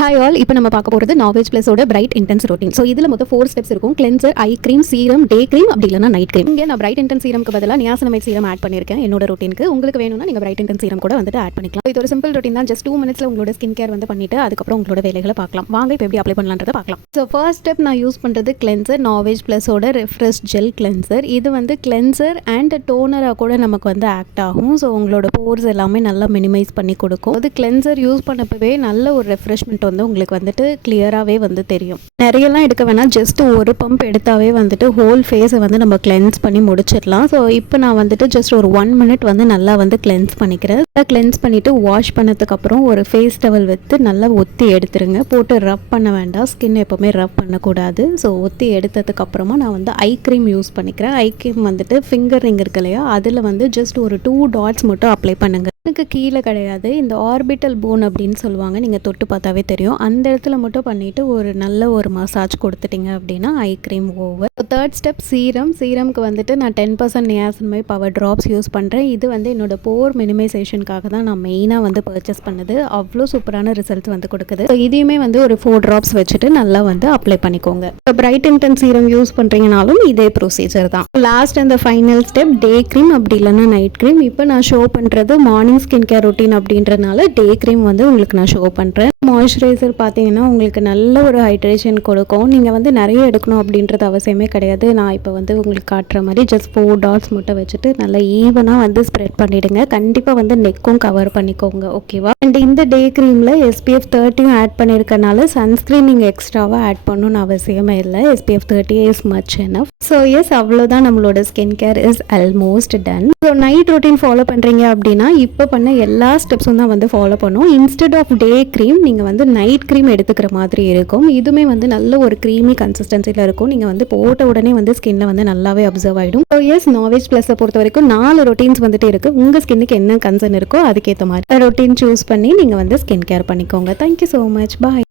Hi all, இப்போ நம்ம பார்க்க போகிறது நாவேஜ் ப்ளஸோட பிரைட் இன்டென்ஸ் ரொட்டீன். ஸோ இதில் மொத்தம் 4 ஸ்டெப்ஸ் இருக்கும். Cleanser, eye cream, serum, day cream, அப்படி இல்லைனா நைட் க்ரீம். இங்கே நான் பிரைட் இன்டென்ஸ் சீரம்க்கு பதிலாக நியாசனமைட் சீரம் ஆட் பண்ணியிருக்கேன் என்னோட ரொட்டீனுக்கு. உங்களுக்கு வேணும்னா நீங்கள் பிரைட் இன்டென்ஸ் சீரம் கூட வந்துட்டு ஆட் பண்ணிக்கலாம். இது ஒரு சிம்பிள் ரொட்டீன் தான். ஜஸ்ட் 2 மினிட்ஸில் உங்களோட ஸ்கின் கேர் வந்து பண்ணிட்டு அதுக்கப்புறம் உங்களோட வேலைகளை பார்க்கலாம். வாங்க இப்போ எப்படி அப்ளை பண்ணலான்றதை பார்க்கலாம். ஸோ ஃபர்ஸ்ட் ஸ்டெப் நான் யூஸ் பண்ணுறது கிளென்சர், நாவேஜ் ப்ளஸோட ரெஃப்ரெஷ் ஜெல் கிளென்சர். இது வந்து கிளென்சர் அண்ட் டோனராக கூட நமக்கு வந்து ஆக்ட் ஆகும். ஸோ உங்களோட போர்ஸ் எல்லாமே நல்லா மினிமைஸ் பண்ணி கொடுக்கும். அது கிளென்சர் யூஸ் பண்ணப்பவே நல்ல ஒரு ரெஃப்ரெஷ்மெண்ட் வந்து உங்களுக்கு வந்துட்டு கிளியராகவே வந்து தெரியும். நிறையெல்லாம் எடுக்க வேணாம், ஜஸ்ட் ஒரு பம்ப் எடுத்தாவே வந்துட்டு ஹோல் ஃபேஸை வந்து நம்ம கிளென்ஸ் பண்ணி முடிச்சிடலாம். ஸோ இப்போ நான் வந்துட்டு ஜஸ்ட் ஒரு 1 மினிட் வந்து நல்லா வந்து கிளென்ஸ் பண்ணிக்கிறேன். கிளென்ஸ் பண்ணிவிட்டு வாஷ் பண்ணதுக்கப்புறம் ஒரு ஃபேஸ் டவல் வச்சு நல்லா ஒத்தி எடுத்துருங்க. போட்டு ரப் பண்ண வேண்டாம், ஸ்கின் எப்போவுமே ரப் பண்ணக்கூடாது. ஸோ ஒத்தி எடுத்ததுக்கப்புறமா நான் வந்து ஐ க்ரீம் யூஸ் பண்ணிக்கிறேன். ஐ க்ரீம் வந்துட்டு ஃபிங்கர் ரிங் இருக்கு இல்லையா, அதில் வந்து ஜஸ்ட் ஒரு 2 டாட்ஸ் மட்டும் அப்ளை பண்ணுங்கள். எனக்கு கீழே கிடையாது, இந்த ஆர்பிட்டல் போன் அப்படின்னு சொல்லுவாங்க, நீங்கள் தொட்டு பார்த்தாவே தெரியும். அந்த இடத்துல மட்டும் பண்ணிவிட்டு ஒரு நல்ல ஒரு மசாஜ் கொடுத்துட்டிங்க அப்படின்னா eye cream over. Third step சீரம்க்கு வந்துட்டு நான் 10% நியாசனமைட் பவர் ட்ராப்ஸ் யூஸ் பண்ணுறேன். இது வந்து என்னோட போர் மினிமைசேஷனுக்காக தான் நான் மெயினாக வந்து பர்ச்சேஸ் பண்ணது. அவ்வளோ சூப்பரான ரிசல்ட்ஸ் வந்து கொடுக்குது. ஸோ இதையுமே வந்து ஒரு 4 ட்ராப்ஸ் வச்சுட்டு நல்லா வந்து அப்ளை பண்ணிக்கோங்க. இப்போ பிரைட் இன்டென்ஸ் சீரம் யூஸ் பண்ணுறீங்கனாலும் இதே ப்ரொசீஜர் தான். லாஸ்ட் அந்த ஃபைனல் ஸ்டெப் டே க்ரீம், அப்படி இல்லைன்னா நைட் க்ரீம். இப்போ நான் ஷோ பண்ணுறது மார்னிங் ஸ்கின் கேர் ரொட்டீன் அப்படின்றனால டே க்ரீம் வந்து உங்களுக்கு நான் ஷோ பண்ணுறேன். மாய்ஸ்சரைசர் பார்த்தீங்கன்னா உங்களுக்கு நல்ல ஒரு ஹைட்ரேஷன் கொடுக்கும். நீங்கள் வந்து நிறைய எடுக்கணும் அப்படின்றது அவசியமே கிடையாது. நான் இப்போ வந்து உங்களுக்கு காட்டுற மாதிரி ஜஸ்ட் 4 டாட்ஸ் மட்டும் வச்சுட்டு நல்லா ஈவனாக வந்து ஸ்ப்ரெட் பண்ணிவிடுங்க. கண்டிப்பாக வந்து நெக்கும் கவர் பண்ணிக்கோங்க, ஓகேவா? அண்ட் இந்த டே க்ரீமில் SPF 30 ஆட் பண்ணியிருக்கனால சன்ஸ்க்ரீன் நீங்கள் எக்ஸ்ட்ராவாக ஆட் பண்ணணும்னு அவசியமே இல்லை. SPF 30 is much enough. So yes, அவ்வளோதான், நம்மளோட skin care is almost done. So night routine follow பண்ணுறீங்க அப்படின்னா இப்போ பண்ண எல்லா ஸ்டெப்ஸும் தான் வந்து ஃபாலோ பண்ணும். இன்ஸ்டெட் ஆஃப் டே க்ரீம் நீங்கள் வந்து நைட் க்ரீம் எடுத்துக்கிற மாதிரி இருக்கும். இதுவுமே வந்து நல்ல ஒரு க்ரீமி கன்சிஸ்டன்சியில் இருக்கும். நீங்கள் வந்து போட்ட உடனே வந்து ஸ்கின்ல வந்து நல்லாவே அப்சர்வ் ஆகிடும். ஸோ எஸ், நாவேஜ் ப்ளஸை பொறுத்த வரைக்கும் 4 ரொட்டீன்ஸ் வந்துட்டு இருக்குது. உங்கள் ஸ்கின்னுக்கு என்ன கன்சர்ன் இருக்கோ அதுக்கேற்ற மாதிரி ரொட்டீன் சூஸ் பண்ணி நீங்கள் வந்து ஸ்கின் கேர் பண்ணிக்கோங்க. தேங்க்யூ ஸோ மச், பாய்.